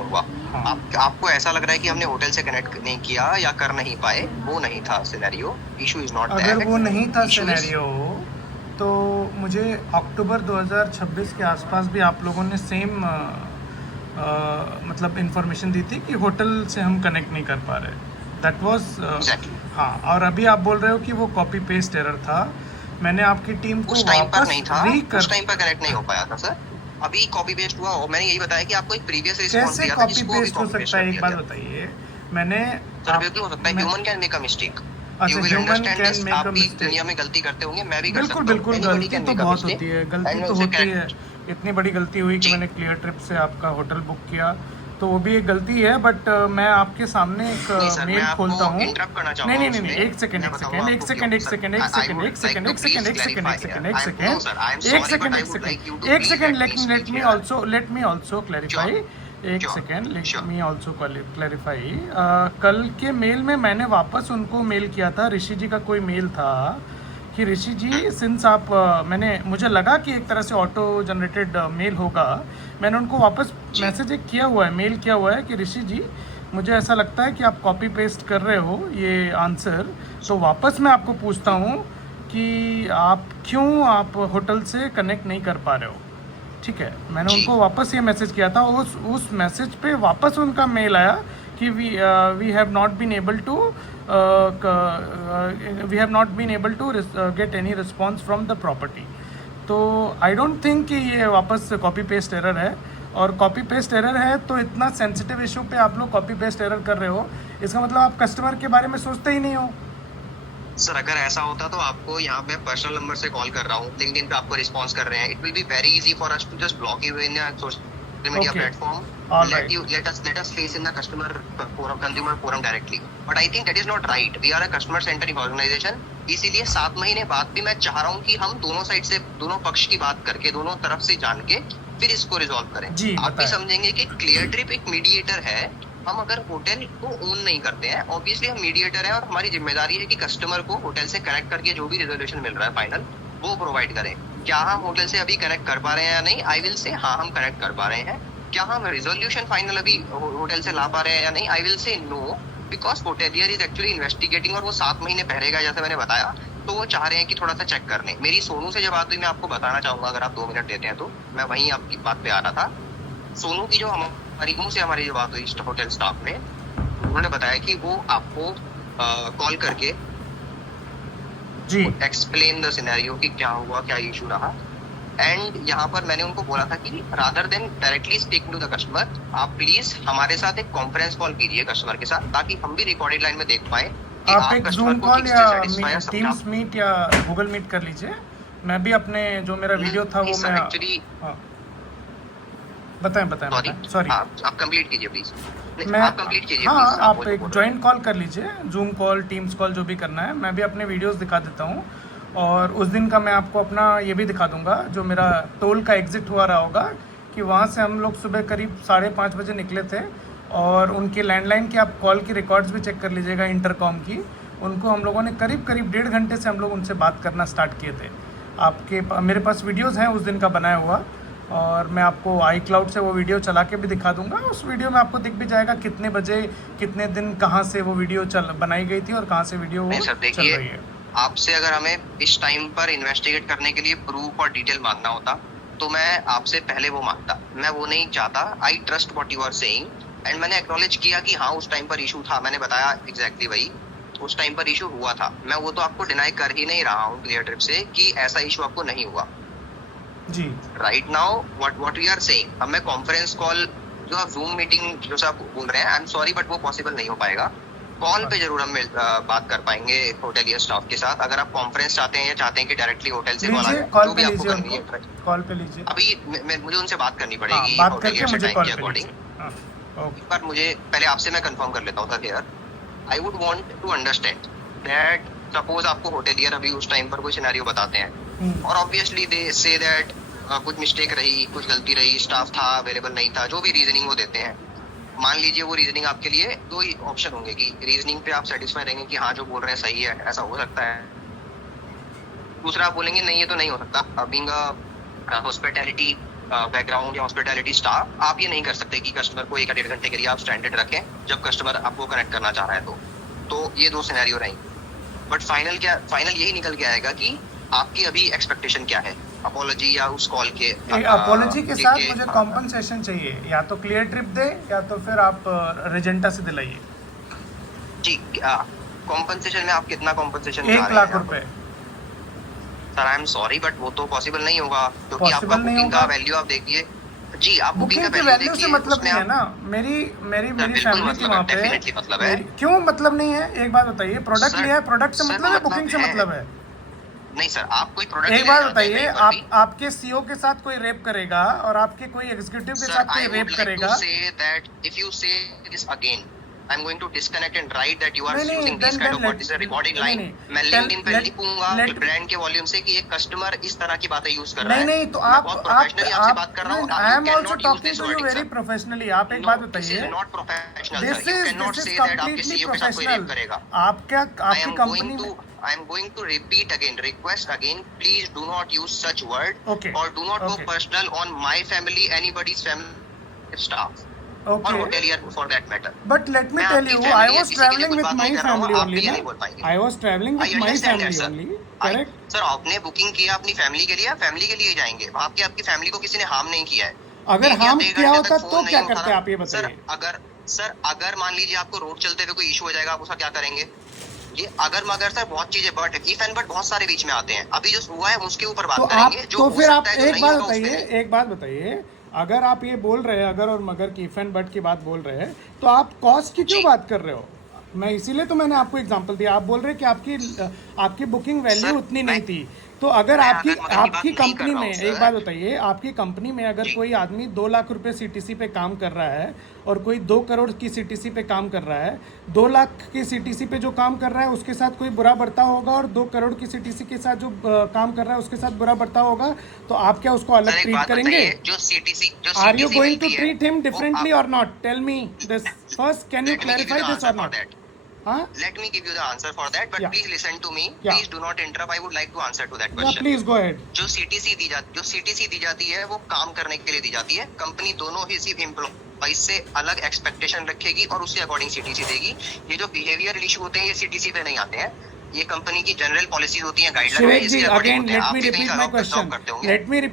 हुआ। हाँ। आपको ऐसा लग रहा है कि हमने होटल से कनेक्ट नहीं किया या कर नहीं पाए, वो नहीं था सिनेरियो। इशू इज नॉट अगर दैट। वो नहीं था इशू इज सिनेरियो तो मुझे अक्टूबर 2026 के आसपास भी आप लोगों ने सेम मतलब इन्फॉर्मेशन दी थी कि होटल से हम कनेक्ट नहीं कर पा रहे। That was exactly. हाँ। और अभी आप बोल रहे हो कि वो कॉपी पेस्ट एरर था। मैंने आपकी टीम को उस टाइम पर वापस नहीं था, रीकर उस टाइम पर कनेक्ट नहीं हो पाया था सर। अभी कॉपी पेस्ट हुआ और मैंने यही बताया कि आपको एक प्रीवियस रिस्पॉन्स कैसे दिया था कॉपी जिसको अभी पेस्ट हो कॉपी पेस्ट सकता कर है, एक दिया बात गया। बताइए। मैंने सर आप बिल्कुल हो सकता है, मैं human can make a mistake. You अच्छा, will human understand can this. Make आप अ भी मिस्टेक। दुनिया में गलती करते होंगे, मैं भी कर बिल्कुल सकता हूँ। बिल्कुल, एनीबॉडी गलती कैन तो मेक अ बहुत मिस्टेक होती है, गलती एंड मैं तो उसे होती है। करेक्ट। इतनी बड़ी गलती हुई कि जी मैंने क्लियर ट्रिप से आपका होटल बुक किया, तो वो भी एक गलती है। बट मैं आपके सामने एक नहीं सर, मैं मेल आपको खोलता हूँ। इंटरप्ट करना नहीं चाहूंगा नहीं नहीं नहीं, उसमें। एक सेकेंड मैं एक बताऊंगा सेकेंड एक आपको क्यों सेकेंड एक सर। सेकेंड एक आई सेकेंड वुड एक लाइक सेकेंड टू एक प्लीज सेकेंड एक सेकेंड क्लैरिफाई एक हियर। सेकेंड एक I am no second sir, I am एक सॉरी सेकेंड बट आई एक would like you to second एक please second, let me let speak me here. Also let me also clarify. Sure let sure. Me also clarify. कल के mail में मैंने वापस उनको mail किया था, ऋषि जी का कोई मेल था कि ऋषि जी सिंस आप मैंने मुझे लगा कि एक तरह से ऑटो जनरेटेड मेल होगा। मैंने उनको वापस जी मैसेज एक किया हुआ है, मेल किया हुआ है कि ऋषि जी मुझे ऐसा लगता है कि आप कॉपी पेस्ट कर रहे हो ये आंसर। तो वापस मैं आपको पूछता जी हूँ कि आप होटल से कनेक्ट नहीं कर पा रहे हो। ठीक है, मैंने जी उनको वापस ये मैसेज किया था। उस मैसेज पे वापस उनका मेल आया कि we have not been able to get any response from the property. तो आई डोंट थिंक कि ये वापस कॉपी पेस्ट एरर है। और कॉपी पेस्ट एरर है तो इतना सेंसिटिव इशू पे आप लोग कॉपी पेस्ट एरर कर रहे हो, इसका मतलब आप कस्टमर के बारे में सोचते ही नहीं हो। सर, अगर ऐसा होता तो आपको यहाँ पे पर्सनल नंबर से कॉल कर रहा हूँ, लिंक्डइन पे आपको रिस्पॉन्स कर रहे हैं। It will be very easy for us to just block you in social media okay, platform. All let right. let us face in the customer forum, consumer forum directly. But I think that is not right. We are a customer centric organization. इसीलिए 7 महीने बाद भी मैं चाह रहा हूँ कि हम दोनों साइड से, दोनों पक्ष की बात करके, दोनों तरफ से जान के फिर इसको रिजॉल्व करें। जी आप भी बताएं। समझेंगे कि क्लियर ट्रिप एक मीडिएटर है। हम अगर होटल को ओन नहीं करते हैं, ऑब्वियसली हम मीडिएटर हैं और हमारी जिम्मेदारी है कि कस्टमर को होटल से कनेक्ट करके जो भी रिजोल्यूशन मिल रहा है फाइनल, वो प्रोवाइड करें। क्या हम होटल से अभी कनेक्ट कर पा रहे हैं या नहीं? आई विल से हाँ, हम कनेक्ट कर पा रहे हैं। क्या हम रिजोल्यूशन फाइनल अभी होटल से ला पा रहे हैं या नहीं? I will say no, because hotelier is actually investigating और वो 7 महीने पहलेगा जैसे मैंने बताया। तो वो चाह रहे हैं कि थोड़ा सा चेक कर लें। मेरी सोनू से जब बात हुई, मैं आपको बताना चाहूंगा अगर आप 2 मिनट देते हैं तो। मैं वहीं आपकी बात पे आ रहा था। सोनू की जो हमारी मुंह से हमारी जो बात हुई होटल स्टाफ में, उन्होंने बताया कि वो आपको कॉल करके जी एक्सप्लेन द सिनेरियो कि क्या हुआ, क्या इशू रहा। एंड यहाँ पर मैंने उनको बोला था कि rather than directly speak to the customer, आप प्लीज हमारे साथ एक कॉन्फ्रेंस कॉल कीजिए कस्टमर के साथ, ताकि हम भी रिकॉर्डेड लाइन में देख पाए कि आप आप एक कस्टमर जूम को कॉल ठीक या से सेटिस्फाई या टीम्स मीट या गूगल मीट कर लीजिए। मैं भी अपने जो मेरा वीडियो था वो मैं एक्चुअली। हाँ, बताएं बताएं सॉरी, बताएं सॉरी। आप कंप्लीट कीजिए प्लीज। मैं आप कंप्लीट कीजिए हाँ, प्लीज। आप एक ज्वाइंट कॉल कर लीजिए, जूम कॉल, टीम्स कॉल, जो भी करना है। मैं भी अपने वीडियोस दिखा देता हूँ। और उस दिन का मैं आपको अपना ये भी दिखा दूंगा, जो मेरा टोल का एग्जिट हुआ रहा होगा, कि वहाँ से हम लोग सुबह करीब 5:30 बजे निकले थे। और उनके लैंडलाइन की आप कॉल की रिकॉर्ड्स भी चेक कर लीजिएगा, इंटरकॉम की। उनको हम लोगों ने करीब 1.5 घंटे से हम लोग उनसे बात करना स्टार्ट किए थे। मेरे पास वीडियोज़ हैं उस दिन का बनाया हुआ, और मैं आपको आई क्लाउड से वो वीडियो चला के भी दिखा दूंगा। उस वीडियो में आपको दिख भी जाएगा कितने बजे, कितने दिन, कहाँ से वो वीडियो बनाई गई थी और कहाँ से वीडियो वो चल रही है। आपसे अगर हमें इस टाइम पर इन्वेस्टिगेट करने के लिए प्रूफ और डिटेल मांगना होता, तो मैं आपसे पहले वो मांगता। मैं वो नहीं चाहता। I trust what you are saying, and मैंने एक्नॉलेज किया कि हाँ, उस टाइम पर इशू था। मैंने बताया एग्जैक्टली वही, उस टाइम पर इशू हुआ था। मैं वो तो आपको डिनाई कर ही नहीं रहा हूँ क्लियर ट्रिप से कि ऐसा इशू आपको नहीं हुआ। जी right now what we are saying, हमें कॉन्फ्रेंस कॉल, जो आप जूम मीटिंग जो आप बोल रहे हैं, आई एम सॉरी बट वो पॉसिबल नहीं हो पाएगा। कॉल पे जरूर हम बात कर पाएंगे होटेलियर स्टाफ के साथ। अगर आप कॉन्फ्रेंस चाहते हैं या चाहते हैं कि डायरेक्टली होटल से कॉल आए, कॉल जो पे भी आपको लीजिए, कन्वीनियंट रहे। कॉल पे लीजिए। अभी मुझे उनसे बात करनी हाँ, पड़ेगी बात करके होटेलियर से मुझे टाइम कॉल के पे अकॉर्डिंग। लीजिए। हाँ, ओके। पर मुझे पहले आपसे मैं कंफर्म कर लेता हूँ था clear. I would want to understand that suppose आपको होटेलियर अभी उस टाइम पर कोई सिनेरियो बताते हैं, और ऑब्वियसली दे से दैट कुछ मिस्टेक रही, कुछ गलती रही, स्टाफ था, अवेलेबल नहीं था, जो भी रीजनिंग वो देते हैं। मान लीजिए वो रीजनिंग आपके लिए 2 ही ऑप्शन होंगे कि रीजनिंग पे आप सेटिस्फाई रहेंगे कि हाँ, जो बोल रहे हैं सही है, ऐसा हो सकता है। दूसरा आप बोलेंगे नहीं, ये तो नहीं हो सकता। बीइंग अ हॉस्पिटैलिटी बैकग्राउंड या हॉस्पिटैलिटी स्टाफ, आप ये नहीं कर सकते कि कस्टमर को 1 या 1.5 घंटे के लिए आप स्टैंडर्ड रखें जब कस्टमर आपको कनेक्ट करना चाह रहा है तो ये 2 सिनेरियो रहेंगे। बट फाइनल यही निकल के आएगा कि आपकी अभी एक्सपेक्टेशन क्या है अपोलॉजी या उस कॉल के। अपोलॉजी के साथ मुझे कॉम्पनसेशन चाहिए, या तो क्लियर ट्रिप दे या तो फिर आप रेजेंटा से दिलाइए। जी, कॉम्पनसेशन में आप कितना कॉम्पनसेशन 1 लाख रुपए? Sir I am sorry but वो तो पॉसिबल नहीं होगा, क्योंकि आपका बुकिंग का वैल्यू आप देखिए। जी, आप बुकिंग का वैल्यू से मतलब नहीं है ना। मेरी फैमिली की वहाँ पे मतलब है। क्यों मतलब नहीं है? एक बात बताइए, प्रोडक्ट लिया है, प्रोडक्ट से मतलब है, बुकिंग से मतलब है? नहीं सर, आप कोई प्रोडक्ट, एक बात बताइए, आपके सीईओ के साथ कोई रेप करेगा और आपके कोई एग्जीक्यूटिव के साथ कोई रेप करेगा? If you say this again, I'm going to disconnect and write that you are using this kind of word. This is a recording line. मैं LinkedIn पे लिखूंगा ब्रांड के वॉल्यूम से कि एक कस्टमर इस तरह की बातें यूज कर रहा है। नहीं, तो आप प्रोफेशनली आपसे बात कर रहा हूँ। I am also talking to you very professionally. आप एक बात बताइए, This is not professional. This You is cannot say that आपके completely CEO के साथ कोई रेप professional. करेगा। आपकी कंपनी में I am going to repeat again, request again, please do not use such word Okay. or do not go Okay. personal on my family, anybody's family, staff or Okay. hotelier for that matter. But let me मैं tell आपकी you, family I या was किसी के लिए traveling कुछ with बात my नहीं कर रहा हूँ, family आप भी only. ये नहीं बोल पाएंगे। I was traveling with I my understand family that, sir. only. I- Correct? Sir, आपने बुकिंग किया अपनी फैमिली के लिए, फैमिली के लिए जाएंगे वहाँ पे, आपकी फैमिली को किसी ने हार्म नहीं किया है। अगर एक या हार्म 1.5 किया घंटे होता तक तो फोन क्या नहीं करते उठा आप ये रहा। बताइए। सर अगर मान लीजिए आपको रोड चलते हुए कोई इशू हो जाएगा, आप उसका क्या करेंगे? ये अगर मगर सर बहुत चीजें बट इफ एंड बट बहुत सारे बीच में आते हैं। अभी जो हुआ है उसके ऊपर बात करेंगे। जो तो हो फिर आप सकता है, जो एक नहीं बात होगा, उस पे बताइए, एक बात बताइए, अगर आप ये बोल रहे हैं अगर और मगर की इफ एंड बट की बात बोल रहे हैं, तो आप कॉस्ट की क्यों जी। बात कर रहे हो? मैं इसीलिए तो मैंने आपको एग्जांपल दिया। आप बोल रहे हैं कि आपकी बुकिंग वैल्यू सर, उतनी नहीं थी। तो अगर मैं आपकी अगर मगर की बात आपकी नहीं कर कंपनी रहा में, हूँ, एक सर। बात बताइए, आपकी कंपनी में अगर जी। कोई आदमी 2 लाख रुपए सीटीसी पे काम कर रहा है और कोई 2 करोड़ की सीटीसी पे काम कर रहा है, 2 लाख की सीटीसी पे जो काम कर रहा है उसके साथ कोई बुरा बर्ताव होगा और 2 करोड़ की सीटीसी के साथ जो काम कर रहा है उसके साथ बुरा बर्ताव होगा, तो आप क्या उसको अलग ट्रीट करेंगे? जो CTC Are you going to treat him differently or not? Tell me this first. Can you clarify this or not? Huh? Let me give you the answer for that, but Yeah. please listen to me. Yeah. Please do not interrupt. I would like to answer to that Yeah, question. please go ahead. जो CTC दी जाती है वो काम करने के लिए दी जाती है। कंपनी दोनों ही सिर्फ एम्प्लॉइज से अलग एक्सपेक्टेशन रखेगी और उसके अकॉर्डिंग सीटीसी देगी। ये जो बिहेवियर इशू होते हैं ये सीटीसी पे नहीं आते हैं। ये कंपनी की जनरल पॉलिसीज होती हैं, guideline Shivek ji, again, let me repeat my question. करते होंगे। Let me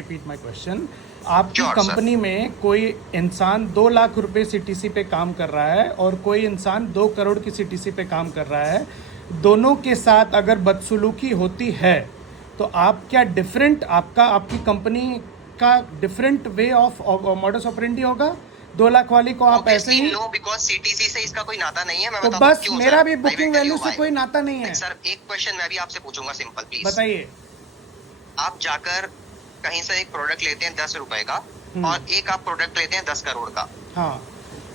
repeat my question. आपकी Sure, कंपनी में कोई इंसान 2 लाख रुपए सीटीसी पे काम कर रहा है और कोई इंसान 2 करोड़ की सीटीसी पे काम कर रहा है। दोनों के साथ अगर बदसलूकी होती है तो आप क्या डिफरेंट, आपकी कंपनी का different way of modus operandi होगा? 2 लाख वाली को आप ऐसे ही नो, बिकॉज सीटीसी से इसका कोई नाता नहीं है। मैं तो बताता हूँ बस क्यों, मेरा सर। भी I will booking tell value you से why. कोई नाता नहीं है। सर एक क्वेश्चन मैं भी आपसे पूछूंगा, सिंपल प्लीज। बताइए। आप जाकर कहीं से एक प्रोडक्ट लेते हैं 10 रुपए का और एक आप प्रोडक्ट लेते हैं 10 करोड़ का, हाँ,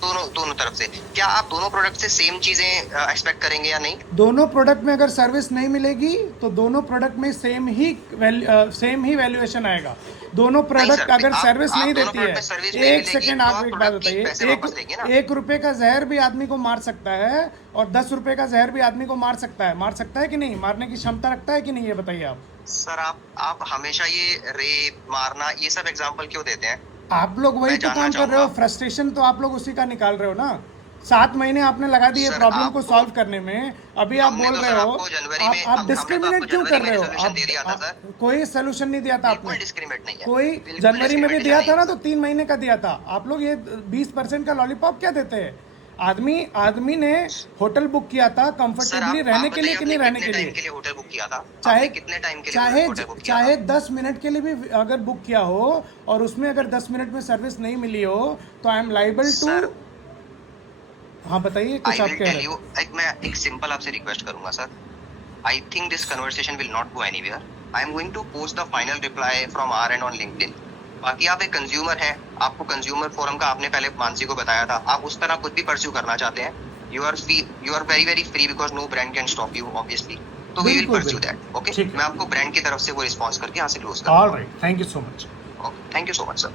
दोनों तरफ से, क्या आप दोनों प्रोडक्ट से सेम चीजें एक्सपेक्ट करेंगे या नहीं? दोनों प्रोडक्ट में अगर सर्विस नहीं मिलेगी तो दोनों प्रोडक्ट में सेम ही वैल्यूएशन आएगा। दोनों प्रोडक्ट अगर सर्विस नहीं देती है, एक सेकेंड, आप एक बात बताइए, 1 रुपए का जहर भी आदमी को मार सकता है और 10 रुपए का जहर भी आदमी को मार सकता है कि नहीं? मारने की क्षमता रखता है कि नहीं, ये बताइए आप। सर आप हमेशा ये रेप, मारना, ये सब एग्जांपल क्यों देते हैं? आप लोग वही तो काम कर रहे हो, फ्रस्ट्रेशन तो आप लोग उसी का निकाल रहे हो ना। 7 महीने आपने लगा दिए प्रॉब्लम को सॉल्व करने में, अभी आप बोल रहे हो आप डिस्क्रिमिनेट क्यों कर रहे हो? कोई सोल्यूशन नहीं दिया था आपने। डिस्क्रिमिनेट नहीं है, कोई जनवरी में भी दिया था ना, तो 3 महीने का दिया था। आप लोग ये 20% का लॉलीपॉप क्या देते हैं? आदमी ने होटल बुक किया था कंफर्टेबली रहने के लिए कि नहीं रहने के लिए? होटल बुक किया था, चाहे कितने टाइम के लिए होटल बुक किया था? चाहे 10 मिनट के लिए भी अगर बुक किया हो और उसमें अगर 10 मिनट में सर्विस नहीं मिली हो तो आई एम लाइबल टू। हाँ बताइए, कुछ आप कह रहे हो? मैं एक सिंपल आपसे रिक्वेस्ट करूंगा sir. I think this conversation will not go anywhere. I am going to post the final reply from our end on LinkedIn. बाकी आप एक कंज्यूमर हैं, आपको कंज्यूमर फोरम का आपने पहले मानसी को बताया था, आप उस तरह कुछ भी परस्यू करना चाहते हैं, you are very free because no brand can stop you obviously. तो we will pursue that. Okay, मैं आपको ब्रांड की तरफ से वो रिस्पॉन्स करके यहाँ से क्लोज करूंगा। Alright, thank you so much. Thank you so much sir.